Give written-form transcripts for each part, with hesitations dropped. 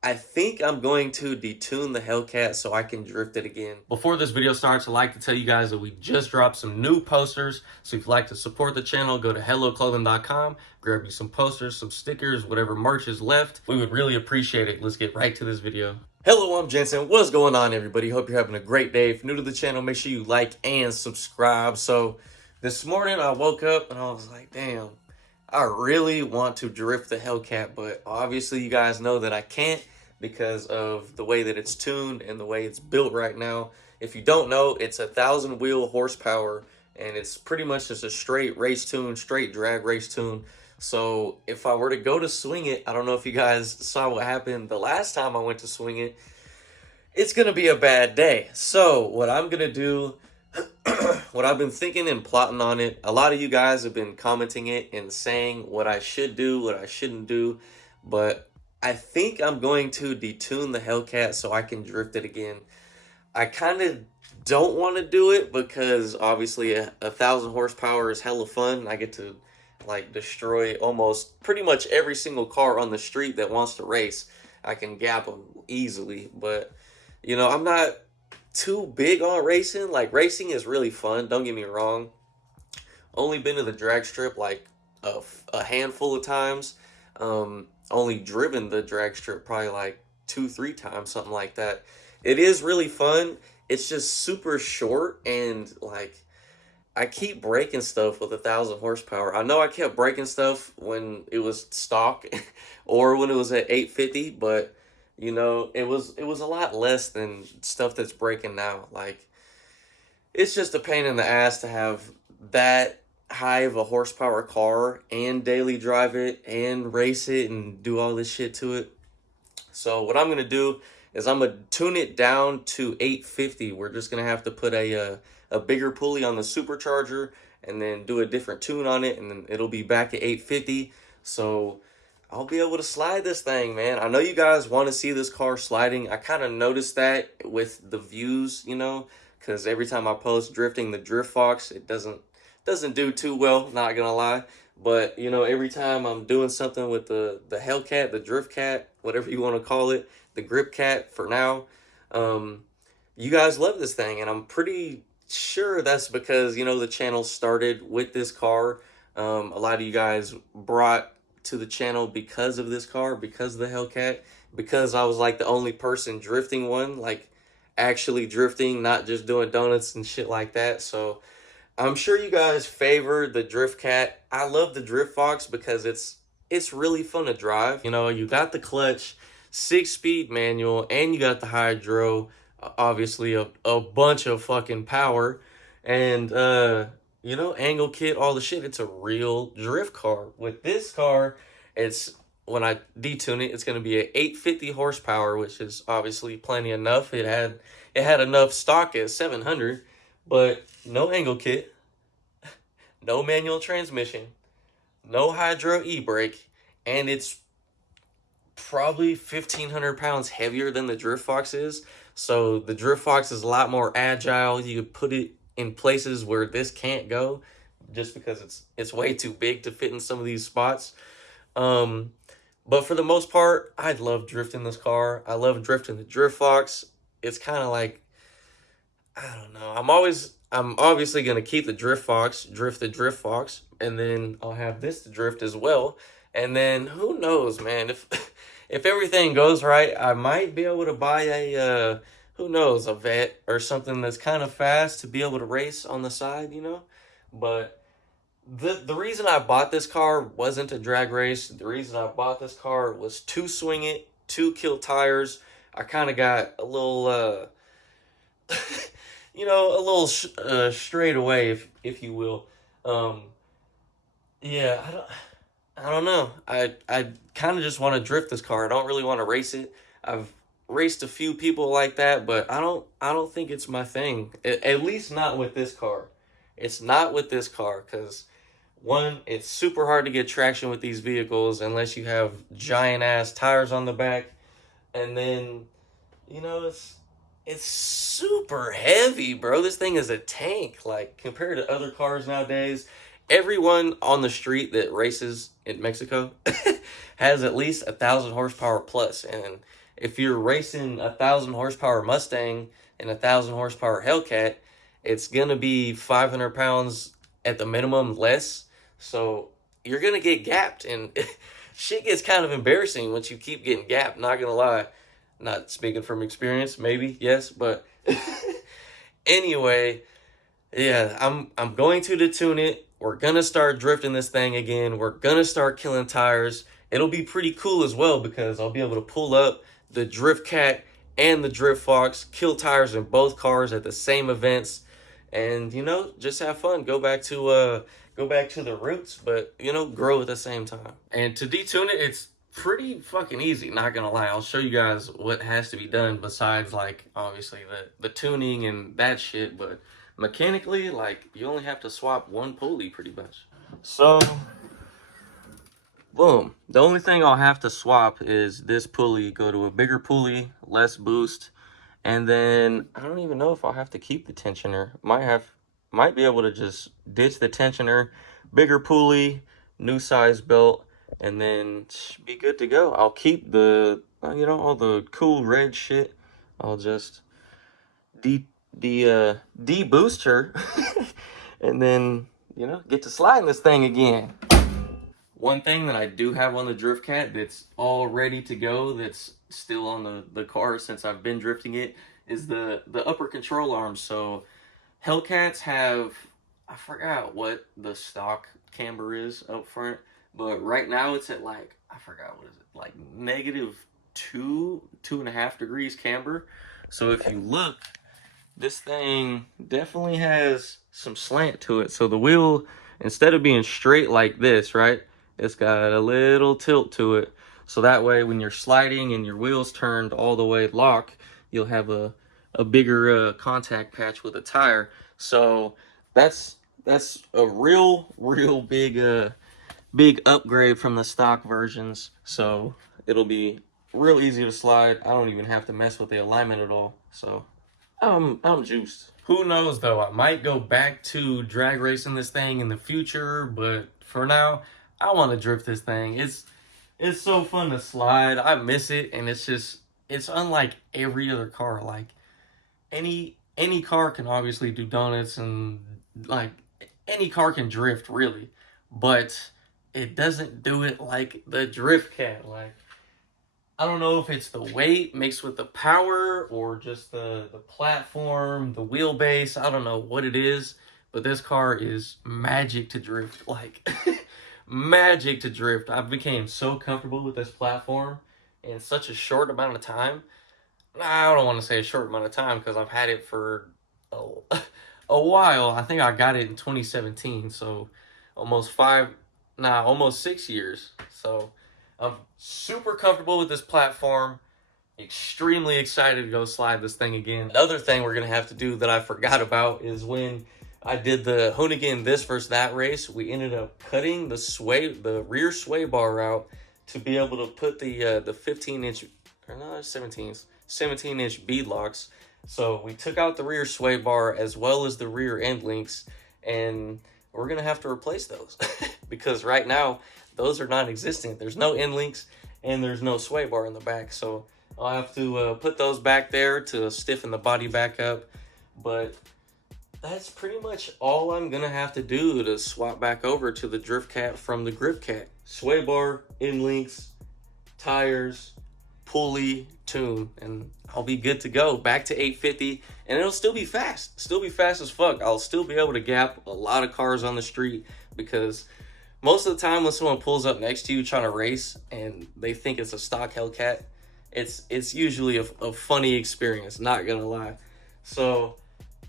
I think I'm going to detune the Hellcat so I can drift it again. Before this video starts, I'd like to tell you guys that we just dropped some new posters. So if you'd like to support the channel, go to helloclothing.com, grab you some posters, some stickers, whatever merch is left. We would really appreciate it. Let's get right to this video. Hello, I'm Jensen. What's going on, everybody? Hope you're having a great day. If you're new to the channel, make sure you like and subscribe. So this morning I woke up and I was like, damn, I really want to drift the Hellcat, but obviously you guys know that I can't because of the way that it's tuned and the way it's built right now. If you don't know, it's 1,000 wheel horsepower and it's pretty much just a straight race tune, straight drag race tune. So if I were to go to swing it, I don't know if you guys saw what happened the last time I went to swing it, it's gonna be a bad day. So what I'm gonna do, what I've been thinking and plotting on it, a lot of you guys have been commenting it and saying what I should do, what I shouldn't do, but I think I'm going to detune the Hellcat so I can drift it again. I kind of don't want to do it because obviously a 1,000 horsepower is hella fun. I get to like destroy almost pretty much every single car on the street that wants to race. I can gap them easily, but you know, I'm not too big on racing. Like, racing is really fun, don't get me wrong. Only been to the drag strip like a handful of times. Only driven the drag strip probably like 2, 3 times, something like that. It is really fun. It's just super short and like I keep breaking stuff with 1,000 horsepower. I know I kept breaking stuff when it was stock or when it was at 850, but you know, it was a lot less than stuff that's breaking now. Like, it's just a pain in the ass to have that high of a horsepower car and daily drive it and race it and do all this shit to it. So what I'm gonna do is I'm gonna tune it down to 850. We're just gonna have to put a bigger pulley on the supercharger and then do a different tune on it, and then it'll be back at 850. So I'll be able to slide this thing, man. I know you guys want to see this car sliding. I kind of noticed that with the views, you know, because every time I post drifting the Drift Fox, it doesn't do too well, not gonna lie. But you know, every time I'm doing something with the Hellcat, the Drift Cat, whatever you want to call it, the Grip Cat for now, um, you guys love this thing, and I'm pretty sure that's because you know the channel started with this car. A lot of you guys brought to the channel because of this car, because of the Hellcat, because I was like the only person drifting one, like actually drifting, not just doing donuts and shit like that. So I'm sure you guys favor the Drift Cat. I love the Drift Fox because it's really fun to drive. You know, you got the clutch, 6-speed manual, and you got the hydro, obviously a bunch of fucking power, and you know, angle kit, all the shit. It's a real drift car. With this car, it's when I detune it, it's gonna be at 850 horsepower, which is obviously plenty enough. It had enough stock at 700, but no angle kit, no manual transmission, no hydro e-brake, and it's probably 1,500 pounds heavier than the Drift Fox is. So the Drift Fox is a lot more agile. You could put it in places where this can't go just because it's way too big to fit in some of these spots. Um, but for the most part, I love drifting this car. I love drifting the Drift Fox. It's kind of like, I don't know. I'm obviously gonna keep the Drift Fox, drift the Drift Fox, and then I'll have this to drift as well. And then who knows, man? If if everything goes right, I might be able to buy who knows, a vet or something that's kind of fast to be able to race on the side, you know. But the reason I bought this car wasn't to drag race. The reason I bought this car was to swing it, to kill tires. I kind of got a little you know, a little straight away, if you will. Um, yeah, I don't know. I kind of just want to drift this car. I don't really want to race it. I've raced a few people like that, but I don't think it's my thing. At least not with this car. It's not with this car because one, it's super hard to get traction with these vehicles unless you have giant ass tires on the back, and then you know it's super heavy, bro. This thing is a tank. Like, compared to other cars nowadays, everyone on the street that races in Mexico has at least 1,000 horsepower plus, and if you're racing a 1,000 horsepower Mustang and a 1,000 horsepower Hellcat, it's gonna be 500 pounds at the minimum less. So you're gonna get gapped, and shit gets kind of embarrassing once you keep getting gapped. Not gonna lie, not speaking from experience, maybe yes, but anyway, yeah, I'm going to detune it. We're gonna start drifting this thing again. We're gonna start killing tires. It'll be pretty cool as well because I'll be able to pull up the Drift Cat and the Drift Fox, kill tires in both cars at the same events, and just have fun. Go back to the roots, but grow at the same time. And to detune it, it's pretty fucking easy, not gonna lie. I'll show you guys what has to be done besides, like, obviously the tuning and that shit, but mechanically, like, you only have to swap one pulley pretty much. So boom, the only thing I'll have to swap is this pulley, go to a bigger pulley, less boost, and then I don't even know if I'll have to keep the tensioner. Might be able to just ditch the tensioner, bigger pulley, new size belt, and then be good to go. I'll keep the all the cool red shit. I'll just de-boost her and then get to sliding this thing again. One thing that I do have on the Drift Cat that's all ready to go, that's still on the car since I've been drifting it, is the upper control arms. So Hellcats have, I forgot what the stock camber is up front, but right now it's at, like, I forgot, what is it, like -2.5 degrees camber. So if you look, this thing definitely has some slant to it. So the wheel, instead of being straight like this, right, it's got a little tilt to it. So that way when you're sliding and your wheel's turned all the way lock, you'll have a bigger contact patch with a tire. So that's a real big upgrade from the stock versions. So it'll be real easy to slide. I don't even have to mess with the alignment at all. So I'm juiced. Who knows though, I might go back to drag racing this thing in the future, but for now I want to drift this thing. It's so fun to slide. I miss it, and it's unlike every other car. Like any car can obviously do donuts, and like any car can drift really, but it doesn't do it like the Drift Cat. Like, I don't know if it's the weight mixed with the power or just the platform, the wheelbase. I don't know what it is, but this car is magic to drift. Like, magic to drift. I became so comfortable with this platform in such a short amount of time. I don't want to say a short amount of time because I've had it for a while. I think I got it in 2017, so almost 6 years. So I'm super comfortable with this platform. Extremely excited to go slide this thing again. Another thing we're going to have to do that I forgot about is when I did the Hoonigan this versus that race, we ended up cutting the rear sway bar out to be able to put the 15-inch, or no, 17-inch bead locks. So we took out the rear sway bar as well as the rear end links, and we're going to have to replace those because right now those are non-existent. There's no end links and there's no sway bar in the back. So I'll have to put those back there to stiffen the body back up. But that's pretty much all I'm going to have to do to swap back over to the Drift Cat from the Grip Cat. Sway bar, end links, tires, pulley, tune, and I'll be good to go. Back to 850, and it'll still be fast. Still be fast as fuck. I'll still be able to gap a lot of cars on the street because most of the time when someone pulls up next to you trying to race and they think it's a stock Hellcat, it's usually a funny experience, not gonna lie. So,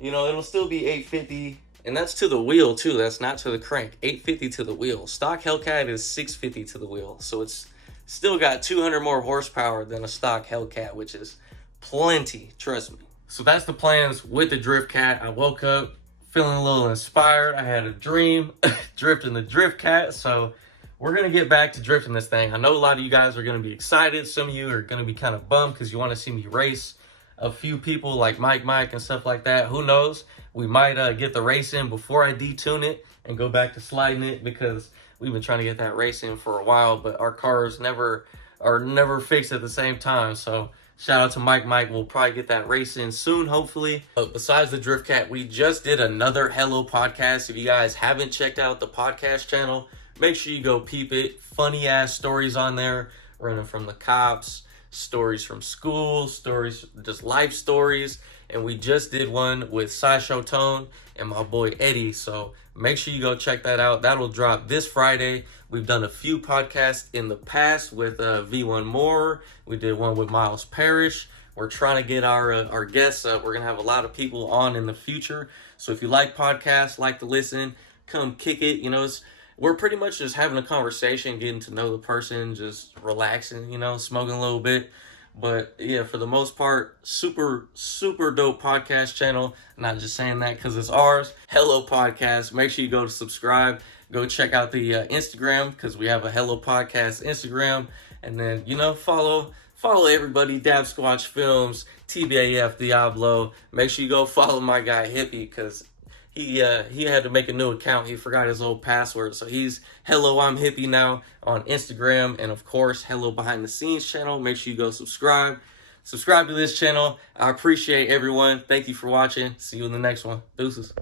it'll still be 850, and that's to the wheel too. That's not to the crank. 850 to the wheel. Stock Hellcat is 650 to the wheel. So it's still got 200 more horsepower than a stock Hellcat, which is plenty, trust me. So that's the plans with the Drift Cat. I woke up feeling a little inspired. I had a dream drifting the Drift Cat. So we're going to get back to drifting this thing. I know a lot of you guys are going to be excited. Some of you are going to be kind of bummed because you want to see me race a few people like Mike and stuff like that. Who knows? We might get the race in before I detune it and go back to sliding it because we've been trying to get that race in for a while, but our cars never are never fixed at the same time. So shout out to Mike. We'll probably get that race in soon, hopefully. But besides the Drift Cat, we just did another Hello podcast. If you guys haven't checked out the podcast channel, make sure you go peep it. Funny ass stories on there, running from the cops, stories from school, stories, just life stories. And we just did one with Sideshow Tone and my boy Eddie. So make sure you go check that out. That'll drop this Friday. We've done a few podcasts in the past with V1 More. We did one with Miles Parrish. We're trying to get our guests. We're going to have a lot of people on in the future. So if you like podcasts, like to listen, come kick it. You know, we're pretty much just having a conversation, getting to know the person, just relaxing, you know, smoking a little bit. But yeah, for the most part, super dope podcast channel. Not just saying that because it's ours. Hello Podcast. Make sure you go to subscribe. Go check out the Instagram because we have a Hello Podcast Instagram. And then, you know, follow everybody. Dab Squatch Films, TBAF Diablo. Make sure you go follow my guy Hippie because he had to make a new account. He forgot his old password. So he's Hello I'm Hippie now on Instagram. And of course, Hello Behind the Scenes channel. Make sure you go subscribe. Subscribe to this channel. I appreciate everyone. Thank you for watching. See you in the next one. Deuces.